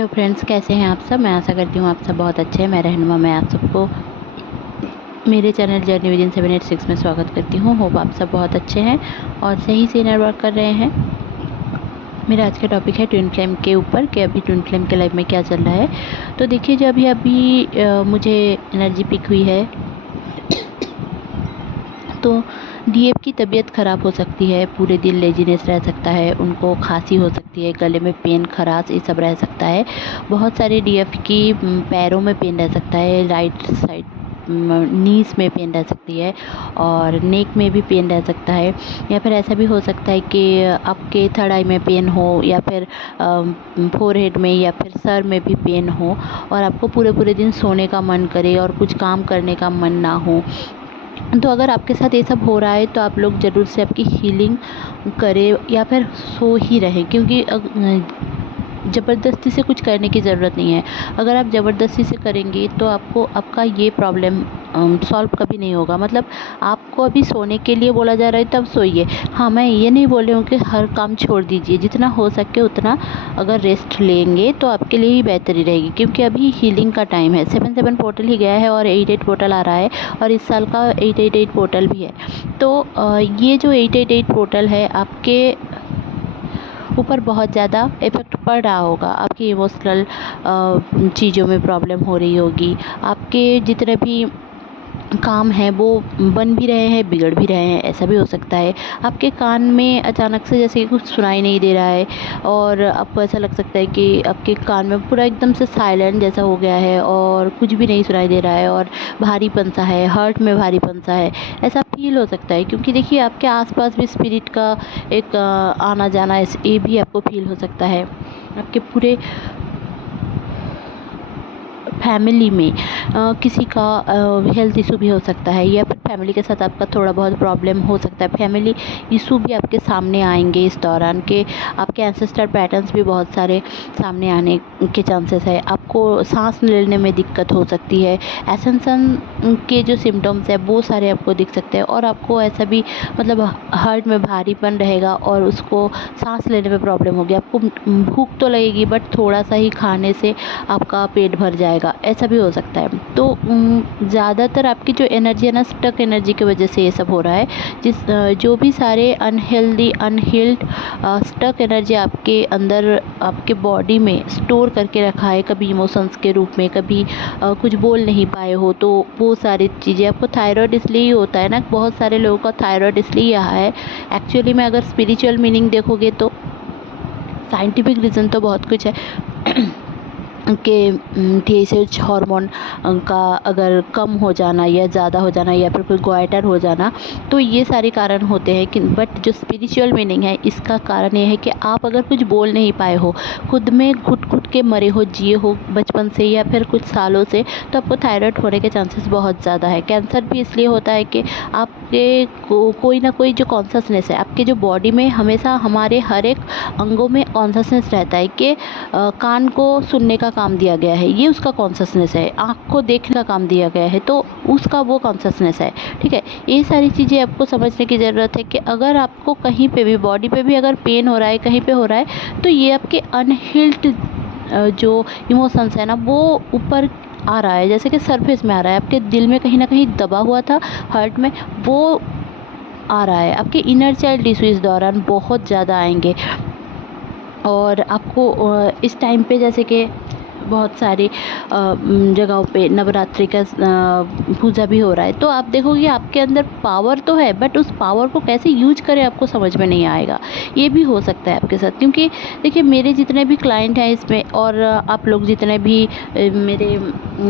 Hello friends, कैसे हैं आप सब। मैं आशा करती हूँ आप सब बहुत अच्छे हैं। मैं रहनुमा, मैं आप सबको मेरे चैनल जर्नी विद इन 786 में स्वागत करती हूँ। होप आप सब बहुत अच्छे हैं और सही से इनर वर्क कर रहे हैं। मेरा आज का टॉपिक है ट्विन फ्लेम के ऊपर कि अभी ट्विन फ्लेम के लाइफ में क्या चल रहा है। तो देखिए, जो अभी मुझे एनर्जी पिक हुई है, तो डीएफ की तबीयत ख़राब हो सकती है, पूरे दिन लेजीनेस रह सकता है, उनको खांसी हो सकती है, गले में पेन, खराश, ये सब रह सकता है। बहुत सारे डीएफ की पैरों में पेन रह सकता है, राइट साइड नीज में पेन रह सकती है और नेक में भी पेन रह सकता है। या फिर ऐसा भी हो सकता है कि आपके थर्ड आई में पेन हो, या फिर फोरहेड में या फिर सर में भी पेन हो और आपको पूरे पूरे दिन सोने का मन करे और कुछ काम करने का मन ना हो। तो अगर आपके साथ ये सब हो रहा है तो आप लोग ज़रूर से आपकी हीलिंग करें या फिर सो ही रहें, क्योंकि ज़बरदस्ती से कुछ करने की ज़रूरत नहीं है। अगर आप ज़बरदस्ती से करेंगे तो आपको आपका ये प्रॉब्लम सॉल्व कभी नहीं होगा। मतलब आपको अभी सोने के लिए बोला जा रहा है तब सोइए। हाँ, मैं ये नहीं बोल रही हूँ कि हर काम छोड़ दीजिए, जितना हो सके उतना अगर रेस्ट लेंगे तो आपके लिए ही बेहतरी रहेगी, क्योंकि अभी हीलिंग का टाइम है। 7-7 पोर्टल ही गया है और 8-8 पोर्टल आ रहा है और इस साल का 888 पोर्टल भी है। तो ये जो 888 पोर्टल है आपके ऊपर बहुत ज़्यादा इफ़ेक्ट पड़ रहा होगा। आपकी इमोशनल चीज़ों में प्रॉब्लम हो रही होगी, आपके जितने भी काम हैं वो बन भी रहे हैं, बिगड़ भी रहे हैं। ऐसा भी हो सकता है आपके कान में अचानक से जैसे कि कुछ सुनाई नहीं दे रहा है और आपको ऐसा लग सकता है कि आपके कान में पूरा एकदम से साइलेंट जैसा हो गया है और कुछ भी नहीं सुनाई दे रहा है और भारीपन सा है, हार्ट में भारीपन सा है, ऐसा फील हो सकता है। क्योंकि देखिए, आपके आसपास भी स्पिरिट का एक आना जाना, ये भी आपको फील हो सकता है। आपके पूरे फैमिली में किसी का हेल्थ इशू भी हो सकता है, या फिर फैमिली के साथ आपका थोड़ा बहुत प्रॉब्लम हो सकता है। फैमिली इशू भी आपके सामने आएंगे इस दौरान के। आपके एंसेस्टर पैटर्न्स भी बहुत सारे सामने आने के चांसेस है। आपको सांस लेने में दिक्कत हो सकती है। एसेंसन के जो सिम्टम्स है वो सारे आपको दिख सकते हैं और आपको ऐसा भी मतलब हार्ट में भारीपन रहेगा और उसको सांस लेने में प्रॉब्लम होगी। आपको भूख तो लगेगी बट थोड़ा सा ही खाने से आपका पेट भर जाएगा, ऐसा भी हो सकता है। तो ज़्यादातर आपकी जो एनर्जी है ना, स्टक एनर्जी की वजह से ये सब हो रहा है। जो भी सारे अनहेल्दी अनहील्ड स्टक एनर्जी आपके अंदर आपके बॉडी में स्टोर करके रखा है, कभी इमोशंस के रूप में, कभी कुछ बोल नहीं पाए हो, तो वो सारी चीज़ें आपको थायराइड इसलिए ही होता है ना। बहुत सारे लोगों का थायराइड इसलिए यहाँ है। एक्चुअली में अगर स्पिरिचुअल मीनिंग देखोगे तो साइंटिफिक रीज़न तो बहुत कुछ है कि TSH हार्मोन का अगर कम हो जाना या ज़्यादा हो जाना या फिर कोई गोइटर हो जाना, तो ये सारे कारण होते हैं कि बट जो स्पिरिचुअल मीनिंग है इसका कारण ये है कि आप अगर कुछ बोल नहीं पाए हो, खुद में घुट घुट के मरे हो, जिए हो बचपन से या फिर कुछ सालों से, तो आपको थायराइड होने के चांसेस बहुत ज़्यादा है। कैंसर भी इसलिए होता है कि आपके कोई ना कोई जो कॉन्शसनेस है आपके जो बॉडी में, हमेशा हमारे हर एक अंगों में कॉन्शसनेस रहता है कि कान को सुनने का काम दिया गया है, ये उसका कॉन्शसनेस है। आँख को देखने का काम दिया गया है, तो उसका वो कॉन्शसनेस है। ठीक है, ये सारी चीज़ें आपको समझने की ज़रूरत है कि अगर आपको कहीं पे भी बॉडी पे भी अगर पेन हो रहा है, कहीं पे हो रहा है, तो ये आपके अनहील्ड जो इमोशंस है ना वो ऊपर आ रहा है, जैसे कि सरफेस में आ रहा है। आपके दिल में कहीं ना कहीं दबा हुआ था, हार्ट में, वो आ रहा है। आपके इनर चाइल्ड इशू इस दौरान बहुत ज़्यादा आएंगे और आपको इस टाइम पे जैसे कि बहुत सारी जगहों पे नवरात्रि का पूजा भी हो रहा है, तो आप देखोगे आपके अंदर पावर तो है बट उस पावर को कैसे यूज करें आपको समझ में नहीं आएगा। ये भी हो सकता है आपके साथ, क्योंकि देखिए, मेरे जितने भी क्लाइंट हैं इसमें और आप लोग जितने भी मेरे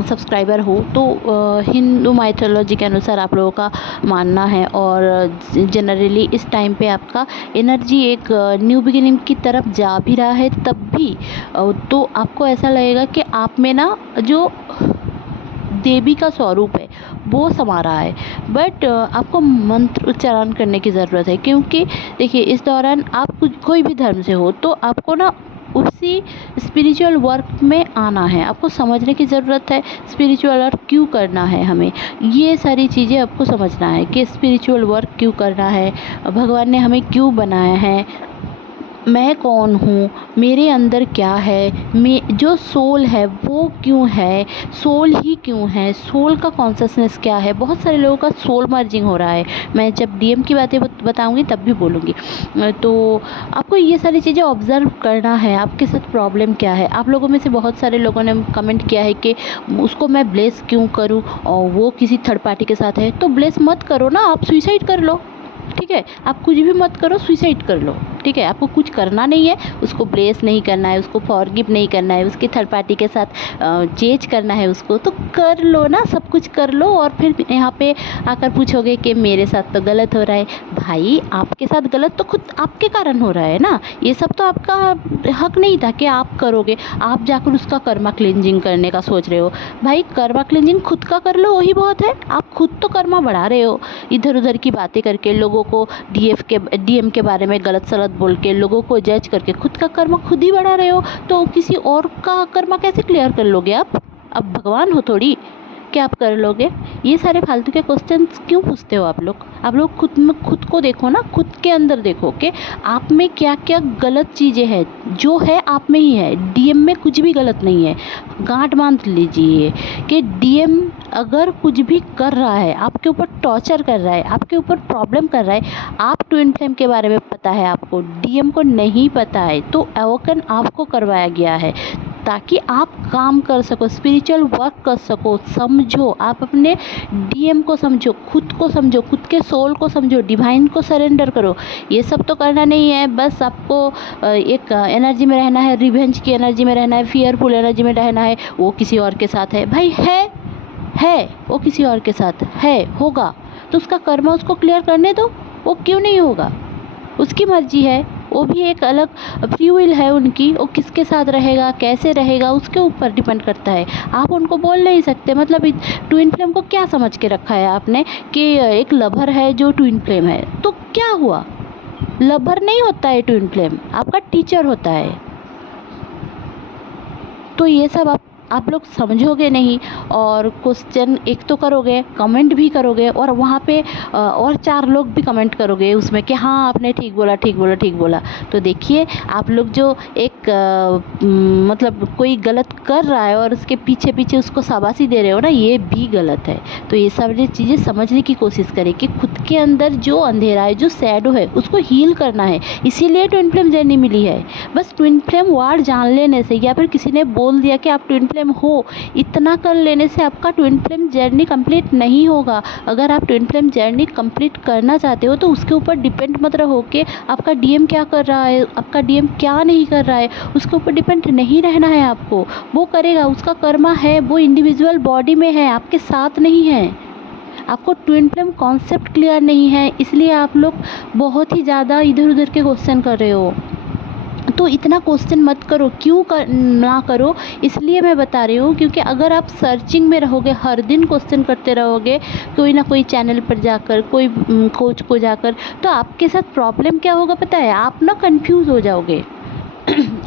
सब्सक्राइबर हो, तो हिंदू माइथोलॉजी के अनुसार आप लोगों का मानना है और जनरली इस टाइम पे आपका एनर्जी एक न्यू बिगिनिंग की तरफ जा भी रहा है। तब भी तो आपको ऐसा लगेगा कि आप में ना जो देवी का स्वरूप है वो समा रहा है, बट आपको मंत्र उच्चारण करने की ज़रूरत है। क्योंकि देखिए, इस दौरान आप कोई भी धर्म से हो तो आपको ना उसी स्पिरिचुअल वर्क में आना है, आपको समझने की ज़रूरत है स्पिरिचुअल वर्क क्यों करना है। हमें ये सारी चीज़ें आपको समझना है कि स्पिरिचुअल वर्क क्यों करना है, भगवान ने हमें क्यों बनाया है, मैं कौन हूँ, मेरे अंदर क्या है, मैं जो सोल है वो क्यों है, सोल ही क्यों है, सोल का कॉन्शसनेस क्या है। बहुत सारे लोगों का सोल मर्जिंग हो रहा है। मैं जब डीएम की बातें बताऊंगी तब भी बोलूँगी। तो आपको ये सारी चीज़ें ऑब्ज़र्व करना है, आपके साथ प्रॉब्लम क्या है। आप लोगों में से बहुत सारे लोगों ने कमेंट किया है कि उसको मैं ब्लेस क्यों करूँ और वो किसी थर्ड पार्टी के साथ है। तो ब्लेस मत करो ना, आप सुसाइड कर लो, ठीक है। आप कुछ भी मत करो, सुसाइड कर लो, ठीक है। आपको कुछ करना नहीं है, उसको ब्लेस नहीं करना है, उसको फॉरगिव नहीं करना है, उसकी थर्ड पार्टी के साथ चेंज करना है उसको, तो कर लो ना, सब कुछ कर लो। और फिर यहाँ पे आकर पूछोगे कि मेरे साथ तो गलत हो रहा है। भाई आपके साथ गलत तो खुद आपके कारण हो रहा है ना, ये सब तो आपका हक नहीं था कि आप करोगे। आप जाकर उसका कर्मा क्लिनजिंग करने का सोच रहे हो। भाई कर्मा क्लिनजिंग खुद का कर लो, वही बहुत है। आप खुद तो कर्मा बढ़ा रहे हो, इधर उधर की बातें करके, लोगों को डीएम के बारे में गलत सलत बोल के, लोगों को जज करके खुद का कर्म खुद ही बढ़ा रहे हो। तो किसी और का कर्म कैसे क्लियर कर लोगे आप? अब भगवान हो थोड़ी क्या आप कर लोगे? ये सारे फालतू के क्वेश्चंस क्यों पूछते हो आप लोग? आप लोग खुद को देखो ना, खुद के अंदर देखो कि आप में क्या क्या गलत चीज़ें हैं। जो है आप में ही है, डीएम में कुछ भी गलत नहीं है। गांठ बांध लीजिए कि डीएम अगर कुछ भी कर रहा है, आपके ऊपर टॉर्चर कर रहा है, आपके ऊपर प्रॉब्लम कर रहा है, आप ट्विन फ्लेम के बारे में पता है आपको, डीएम को नहीं पता है, तो अवोकन आपको करवाया गया है ताकि आप काम कर सको, स्पिरिचुअल वर्क कर सको। समझो, आप अपने डीएम को समझो, खुद को समझो, खुद के सोल को समझो, डिवाइन को सरेंडर करो। ये सब तो करना नहीं है, बस आपको एक एनर्जी में रहना है, रिवेंज की एनर्जी में रहना है, फियरफुल एनर्जी में रहना है। वो किसी और के साथ है, भाई है वो किसी और के साथ है, होगा तो उसका कर्म उसको क्लियर करने दो। वो क्यों नहीं होगा, उसकी मर्जी है। वो भी एक अलग फ्री विल है उनकी, वो किसके साथ रहेगा, कैसे रहेगा, उसके ऊपर डिपेंड करता है। आप उनको बोल नहीं सकते। मतलब ट्विन फ्लेम को क्या समझ के रखा है आपने कि एक लवर है जो ट्विन फ्लेम है, तो क्या हुआ? लवर नहीं होता है ट्विन फ्लेम, आपका टीचर होता है। तो ये सब आप लोग समझोगे नहीं, और क्वेश्चन एक तो करोगे, कमेंट भी करोगे, और वहाँ पे और 4 लोग भी कमेंट करोगे उसमें कि हाँ आपने ठीक बोला, ठीक बोला, ठीक बोला। तो देखिए, आप लोग जो एक मतलब कोई गलत कर रहा है और उसके पीछे पीछे उसको शाबाशी दे रहे हो ना, ये भी गलत है। तो ये सब चीज़ें समझने की कोशिश करें कि खुद के अंदर जो अंधेरा है, जो शैडो है, उसको हील करना है। इसीलिए ट्विन फ्लेम जर्नी मिली है। बस ट्विन फ्लेम वर्ड जान लेने से, या फिर किसी ने बोल दिया कि आप ट्विन फ्लेम हो, इतना कर लेने से आपका ट्विन फ्लेम जर्नी कंप्लीट नहीं होगा। अगर आप ट्विन फ्लेम जर्नी कंप्लीट करना चाहते हो तो उसके ऊपर डिपेंड मत रहो कि आपका डीएम क्या कर रहा है, आपका डीएम क्या नहीं कर रहा है। उसके ऊपर डिपेंड नहीं रहना है आपको। वो करेगा, उसका कर्मा है, वो इंडिविजुअल बॉडी में है, आपके साथ नहीं है। आपको ट्विन फ्लेम कॉन्सेप्ट क्लियर नहीं है, इसलिए आप लोग बहुत ही ज़्यादा इधर उधर के क्वेश्चन कर रहे हो। तो इतना क्वेश्चन मत करो, ना करो, इसलिए मैं बता रही हूँ। क्योंकि अगर आप सर्चिंग में रहोगे, हर दिन क्वेश्चन करते रहोगे, कोई ना कोई चैनल पर जाकर, कोई कोच को जाकर, तो आपके साथ प्रॉब्लम क्या होगा पता है? आप ना कंफ्यूज हो जाओगे।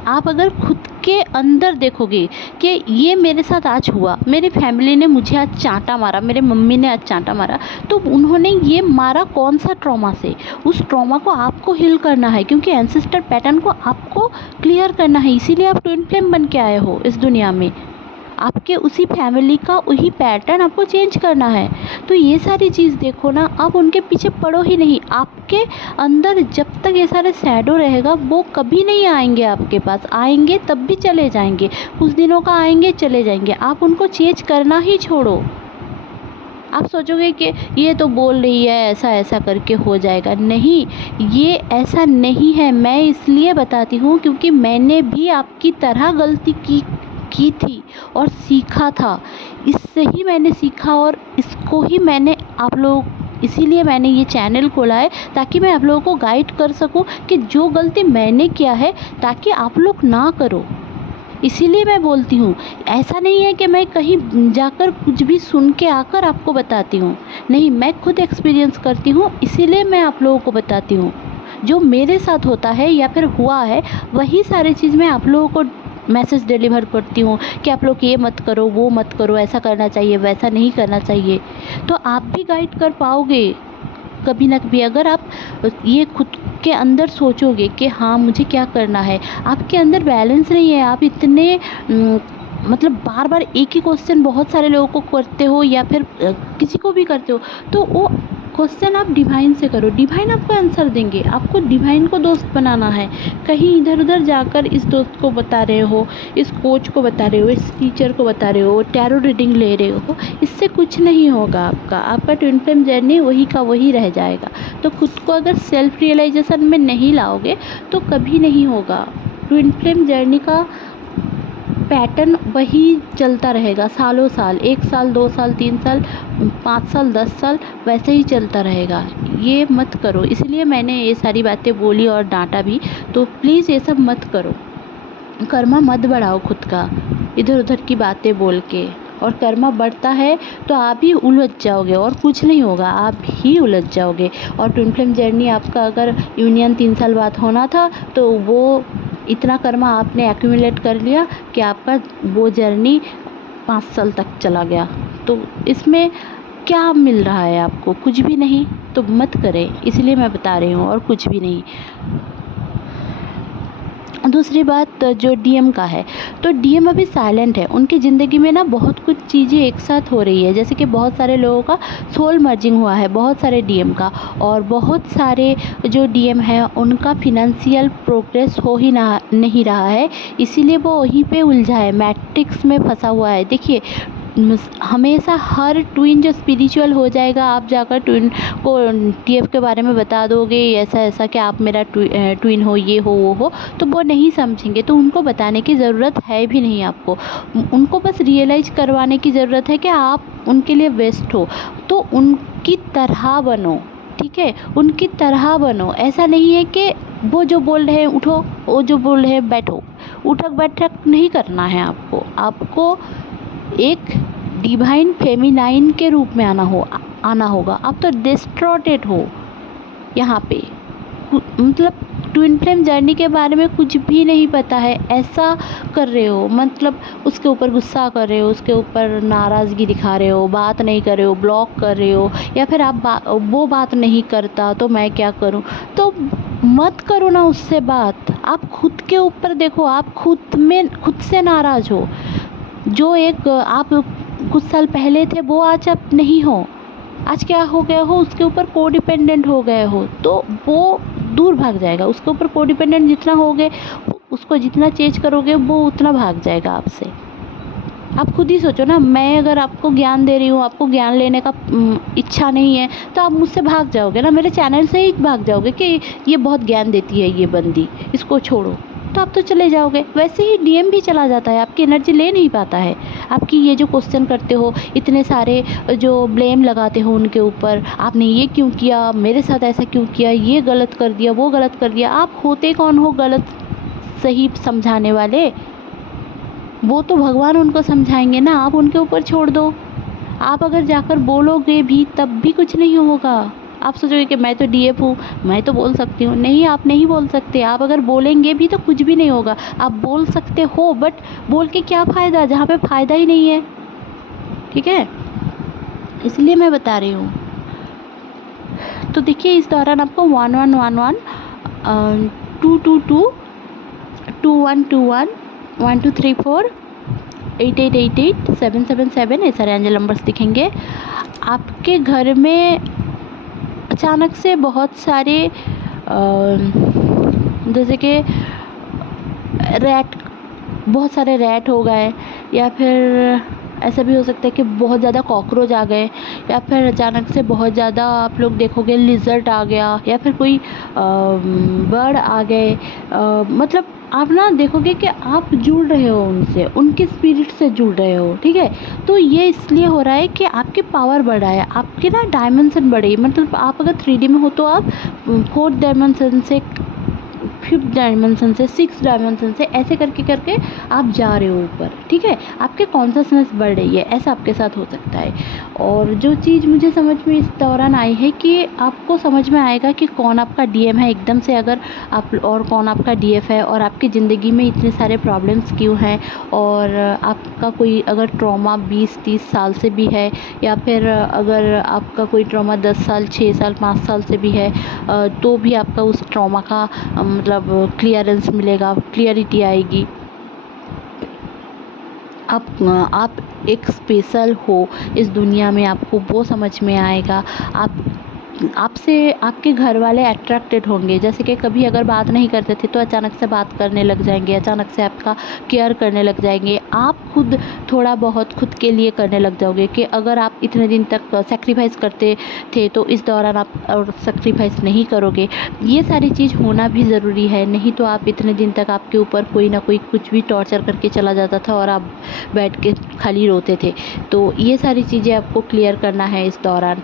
आप अगर खुद के अंदर देखोगे कि ये मेरे साथ आज हुआ, मेरी फैमिली ने मुझे आज चांटा मारा, मेरे मम्मी ने आज चांटा मारा, तो उन्होंने ये मारा कौन सा ट्रॉमा से? उस ट्रॉमा को आपको हील करना है, क्योंकि एंसेस्टर पैटर्न को आपको क्लियर करना है। इसीलिए आप ट्विन फ्लेम बन के आए हो इस दुनिया में। आपके उसी फैमिली का वही पैटर्न आपको चेंज करना है। तो ये सारी चीज़ देखो ना, आप उनके पीछे पड़ो ही नहीं। आपके अंदर जब तक ये सारे शैडो रहेगा, वो कभी नहीं आएंगे आपके पास। आएंगे तब भी चले जाएंगे, कुछ दिनों का आएंगे, चले जाएंगे। आप उनको चेंज करना ही छोड़ो। आप सोचोगे कि ये तो बोल रही है, ऐसा ऐसा करके हो जाएगा। नहीं, ये ऐसा नहीं है। मैं इसलिए बताती हूँ क्योंकि मैंने भी आपकी तरह गलती की थी और सीखा था। इससे ही मैंने सीखा, और इसको ही मैंने आप लोग, इसीलिए मैंने ये चैनल खोला है, ताकि मैं आप लोगों को गाइड कर सकूं कि जो गलती मैंने किया है, ताकि आप लोग ना करो। इसीलिए मैं बोलती हूँ। ऐसा नहीं है कि मैं कहीं जाकर कुछ भी सुन के आकर आपको बताती हूँ। नहीं, मैं खुद एक्सपीरियंस करती हूँ, इसीलिए मैं आप लोगों को बताती हूँ। जो मेरे साथ होता है या फिर हुआ है, वही सारी चीज़ मैं आप लोगों को मैसेज डिलीवर करती हूँ कि आप लोग ये मत करो, वो मत करो, ऐसा करना चाहिए, वैसा नहीं करना चाहिए। तो आप भी गाइड कर पाओगे। कभी ना कभी अगर आप ये खुद के अंदर सोचोगे कि हाँ मुझे क्या करना है, आपके अंदर बैलेंस नहीं है, आप इतने मतलब बार बार एक ही क्वेश्चन बहुत सारे लोगों को करते हो या फिर किसी को भी करते हो, तो वो क्वेश्चन आप डिवाइन से करो, डिवाइन आपको आंसर देंगे। आपको डिवाइन को दोस्त बनाना है। कहीं इधर उधर जाकर इस दोस्त को बता रहे हो, इस कोच को बता रहे हो, इस टीचर को बता रहे हो, टैरो रीडिंग ले रहे हो, इससे कुछ नहीं होगा। आपका ट्विन फ्लेम जर्नी वही का वही रह जाएगा। तो खुद को अगर सेल्फ रियलाइजेशन में नहीं लाओगे तो कभी नहीं होगा। ट्विन फ्लेम जर्नी का पैटर्न वही चलता रहेगा सालों साल, 1 साल 2 साल 3 साल 5 साल 10 साल वैसे ही चलता रहेगा। ये मत करो, इसलिए मैंने ये सारी बातें बोली और डांटा भी। तो प्लीज़ ये सब मत करो, कर्मा मत बढ़ाओ खुद का इधर उधर की बातें बोल के। और कर्मा बढ़ता है तो आप ही उलझ जाओगे और कुछ नहीं होगा, आप ही उलझ जाओगे। और ट्विन फ्लेम जर्नी आपका अगर यूनियन 3 साल बाद होना था तो वो इतना कर्मा आपने एक्यूमुलेट कर लिया कि आपका वो जर्नी 5 साल तक चला गया। तो इसमें क्या मिल रहा है आपको? कुछ भी नहीं। तो मत करें, इसलिए मैं बता रही हूँ, और कुछ भी नहीं। दूसरी बात जो डीएम का है, तो डीएम अभी साइलेंट है। उनकी ज़िंदगी में ना बहुत कुछ चीज़ें एक साथ हो रही है, जैसे कि बहुत सारे लोगों का सोल मर्जिंग हुआ है, बहुत सारे डीएम का, और बहुत सारे जो डीएम है उनका फिनेंशियल प्रोग्रेस हो ही ना नहीं रहा है, इसीलिए वो वहीं पे उलझा है, मैट्रिक्स में फंसा हुआ है। देखिए हमेशा हर ट्विन जो स्पिरिचुअल हो जाएगा, आप जाकर ट्विन को टीएफ के बारे में बता दोगे ऐसा ऐसा कि आप मेरा ट्विन हो, ये हो वो हो, तो वो नहीं समझेंगे। तो उनको बताने की ज़रूरत है भी नहीं आपको, उनको बस रियलाइज़ करवाने की ज़रूरत है कि आप उनके लिए बेस्ट हो। तो उनकी तरह बनो, ठीक है, उनकी तरह बनो। ऐसा नहीं है कि वो जो बोल रहे हैं उठो, वो जो बोल रहे हैं बैठो, उठक बैठक नहीं करना है आपको एक डिवाइन फेमिनाइन के रूप में आना होगा। आप तो डिस्ट्रॉटेड हो यहाँ पे, मतलब ट्विन फ्लेम जर्नी के बारे में कुछ भी नहीं पता है, ऐसा कर रहे हो, मतलब उसके ऊपर गुस्सा कर रहे हो, उसके ऊपर नाराज़गी दिखा रहे हो, बात नहीं कर रहे हो, ब्लॉक कर रहे हो, या फिर वो बात नहीं करता तो मैं क्या करूँ। तो मत करो ना उससे बात, आप खुद के ऊपर देखो, आप खुद से नाराज़ हो। जो एक आप कुछ साल पहले थे वो आज आप नहीं हो, आज क्या हो गए हो, उसके ऊपर कोडिपेंडेंट हो गए हो, तो वो दूर भाग जाएगा। उसके ऊपर कोडिपेंडेंट जितना होगे, उसको जितना चेंज करोगे वो उतना भाग जाएगा आपसे। आप खुद ही सोचो ना, मैं अगर आपको ज्ञान दे रही हूँ, आपको ज्ञान लेने का इच्छा नहीं है, तो आप मुझसे भाग जाओगे ना, मेरे चैनल से ही भाग जाओगे कि ये बहुत ज्ञान देती है ये बंदी, इसको छोड़ो, तो आप तो चले जाओगे। वैसे ही डीएम भी चला जाता है, आपकी एनर्जी ले नहीं पाता है। आपकी ये जो क्वेश्चन करते हो, इतने सारे जो ब्लेम लगाते हो उनके ऊपर, आपने ये क्यों किया, मेरे साथ ऐसा क्यों किया, ये गलत कर दिया, वो गलत कर दिया। आप होते कौन हो गलत सही समझाने वाले? वो तो भगवान उनको समझाएंगे ना, आप उनके ऊपर छोड़ दो। आप अगर जाकर बोलोगे भी तब भी कुछ नहीं होगा। आप सोचोगे कि मैं तो डीएफ हूँ, मैं तो बोल सकती हूँ। नहीं, आप नहीं बोल सकते। आप अगर बोलेंगे भी तो कुछ भी नहीं होगा। आप बोल सकते हो, बट बोल के क्या फ़ायदा जहाँ पे फ़ायदा ही नहीं है, ठीक है। इसलिए मैं बता रही हूँ। तो देखिए इस दौरान आपको 1111 222 2121 1234 8888 777 ये सारे एंजल नंबर्स दिखेंगे। आपके घर में अचानक से बहुत सारे जैसे कि बहुत सारे रैट हो गए, या फिर ऐसा भी हो सकता है कि बहुत ज़्यादा कॉकरोच आ गए, या फिर अचानक से बहुत ज़्यादा आप लोग देखोगे लिजर्ट आ गया, या फिर कोई बर्ड आ गए। मतलब आप ना देखोगे कि आप जुड़ रहे हो उनसे, उनके स्पिरिट से जुड़ रहे हो, ठीक है। तो ये इसलिए हो रहा है कि आपकी पावर बढ़ा है, आपके ना डायमेंशन बढ़े। मतलब आप अगर 3D में हो तो आप 4th डायमेंशन से 5th डायमेंशन से 6th डायमेंशन से ऐसे करके करके आप जा रहे हो ऊपर, ठीक है। आपके कॉन्शसनेस बढ़ रही है, ऐसा आपके साथ हो सकता है। और जो चीज़ मुझे समझ में इस दौरान आई है कि आपको समझ में आएगा कि कौन आपका डीएम है एकदम से, अगर आप, और कौन आपका डीएफ है, और आपकी ज़िंदगी में इतने सारे प्रॉब्लम्स क्यों हैं, और आपका कोई अगर ट्रॉमा 20-30 साल से भी है, या फिर अगर आपका कोई ट्रॉमा 10 साल, 6 साल, 5 साल से भी है, तो भी आपका उस ट्रॉमा का मतलब क्लियरेंस मिलेगा, क्लियरिटी आएगी। आप एक स्पेशल हो इस दुनिया में, आपको वो समझ में आएगा। आपसे आपके घर वाले अट्रैक्टेड होंगे, जैसे कि कभी अगर बात नहीं करते थे तो अचानक से बात करने लग जाएंगे, अचानक से आपका केयर करने लग जाएंगे। आप खुद थोड़ा बहुत खुद के लिए करने लग जाओगे, कि अगर आप इतने दिन तक सेक्रीफाइस करते थे तो इस दौरान आप और सेक्रीफाइस नहीं करोगे। ये सारी चीज़ होना भी ज़रूरी है, नहीं तो आप इतने दिन तक आपके ऊपर कोई ना कोई कुछ भी टॉर्चर करके चला जाता था और आप बैठ के खाली रोते थे। तो ये सारी चीज़ें आपको क्लियर करना है इस दौरान।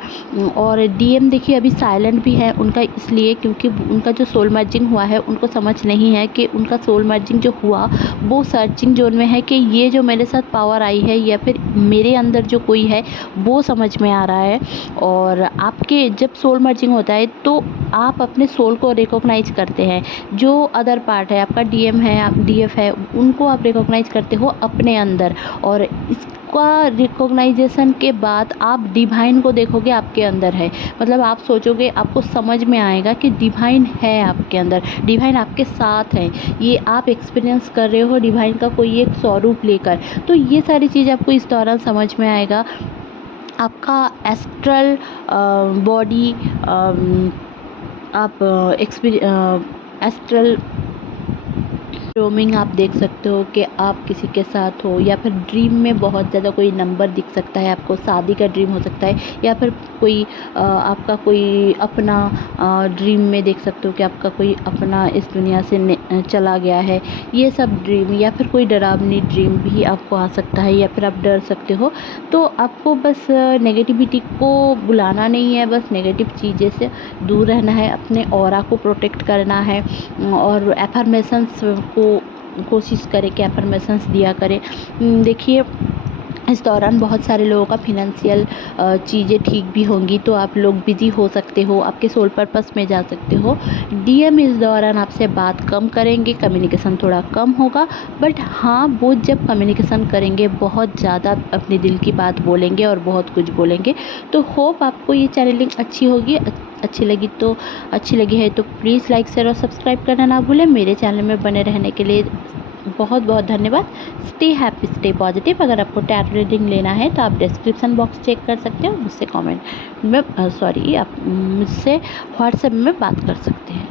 और डीएम देखिए अभी साइलेंट भी है उनका, इसलिए क्योंकि उनका जो सोल मर्जिंग हुआ है उनको समझ नहीं है कि उनका सोल मर्जिंग जो हुआ वो सर्चिंग जोन में है, कि ये जो मेरे साथ पावर आई है या फिर मेरे अंदर जो कोई है वो समझ में आ रहा है। और आपके जब सोल मर्जिंग होता है तो आप अपने सोल को रिकॉग्नाइज करते हैं। जो अदर पार्ट है, आपका डीएम है, आप डीएफ है, उनको आप रिकॉग्नाइज करते हो अपने अंदर। और इसका रिकॉग्नाइजेशन के बाद आप डिवाइन को देखोगे आपके अंदर है, मतलब आप सोचोगे, आपको समझ में आएगा कि डिवाइन है आपके अंदर, डिवाइन आपके साथ है। ये आप एक्सपीरियंस कर रहे हो डिवाइन का कोई एक स्वरूप लेकर। तो ये सारी चीज़ आपको इस दौरान समझ में आएगा। आपका एस्ट्रल बॉडी, आप एस्ट्रल रोमिंग आप देख सकते हो कि आप किसी के साथ हो, या फिर ड्रीम में बहुत ज़्यादा कोई नंबर दिख सकता है आपको, शादी का ड्रीम हो सकता है, या फिर कोई आपका कोई अपना ड्रीम में देख सकते हो कि आपका कोई अपना इस दुनिया से चला गया है। ये सब ड्रीम, या फिर कोई डरावनी ड्रीम भी आपको आ सकता है, या फिर आप डर सकते हो। तो आपको बस नेगेटिविटी को बुलाना नहीं है, बस नेगेटिव चीज़ें से दूर रहना है, अपने ऑरा को प्रोटेक्ट करना है। और एफर्मेशंस को कोशिश करें कि एफर्मेशंस दिया करें। देखिए इस दौरान बहुत सारे लोगों का फिनेंशियल चीज़ें ठीक भी होंगी, तो आप लोग बिजी हो सकते हो, आपके सोल पर्पस में जा सकते हो। डीएम इस दौरान आपसे बात कम करेंगे, कम्युनिकेशन थोड़ा कम होगा, बट हाँ वो जब कम्युनिकेशन करेंगे बहुत ज़्यादा अपने दिल की बात बोलेंगे और बहुत कुछ बोलेंगे। तो होप आपको ये चैनलिंग अच्छी होगी। अच्छी लगी है तो प्लीज़ लाइक शेयर और सब्सक्राइब करना ना भूलें। मेरे चैनल में बने रहने के लिए बहुत बहुत धन्यवाद। Stay happy, stay positive. अगर आपको टैरो रीडिंग लेना है तो आप डिस्क्रिप्शन बॉक्स चेक कर सकते हो, मुझसे कमेंट में आप मुझसे व्हाट्सएप में बात कर सकते हैं।